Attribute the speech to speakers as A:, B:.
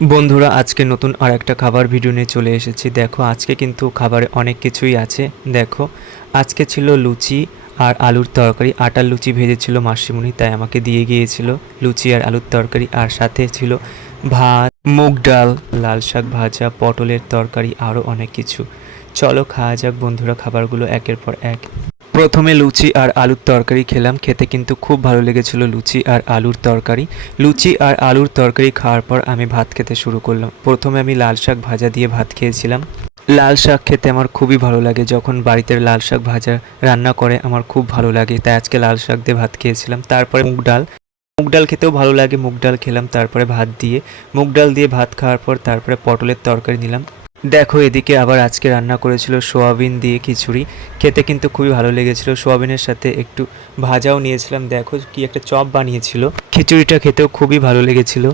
A: বন্ধুরা, আজকে নতুন আর একটা খাবার ভিডিও নিয়ে চলে এসেছি। দেখো, আজকে কিন্তু খাবারে অনেক কিছুই আছে। দেখো, আজকে ছিল লুচি আর আলুর তরকারি। আটার লুচি ভেজেছিল মাসিমুনি তাই আমাকে দিয়ে গিয়েছিল লুচি আর আলুর তরকারি। আর সাথে ছিল ভাত, মুগ ডাল, লাল শাক ভাজা, পটলের তরকারি আরও অনেক কিছু। চলো, খাওয়া যাক বন্ধুরা, খাবারগুলো একের পর এক। প্রথমে লুচি আর আলুর তরকারি খেলাম। খেতে কিন্তু খুব ভালো লেগেছিল লুচি আর আলুর তরকারি। লুচি আর আলুর তরকারি খাওয়ার পর আমি ভাত খেতে শুরু করলাম। প্রথমে আমি লাল শাক ভাজা দিয়ে ভাত খেয়েছিলাম। লাল শাক খেতে আমার খুবই ভালো লাগে। যখন বাড়িতে লাল শাক ভাজা রান্না করে, আমার খুব ভালো লাগে। তাই আজকে লাল শাক দিয়ে ভাত খেয়েছিলাম। তারপরে মুগ ডাল। মুগ ডাল খেতেও ভালো লাগে। মুগ ডাল খেলাম, তারপরে ভাত দিয়ে। মুগ ডাল দিয়ে ভাত খাওয়ার পর তারপরে পটলের তরকারি নিলাম। দেখো, এদিকে আবার আজকে রান্না করেছিল সোয়াবিন দিয়ে খিচুড়ি। খেতে কিন্তু খুবই ভালো লেগেছিল। সোয়াবিনের সাথে একটু ভাজাও নিয়েছিলাম। দেখো কি একটা চপ বানিয়েছিল। খিচুড়িটা খেতেও খুবই ভালো লেগেছিল।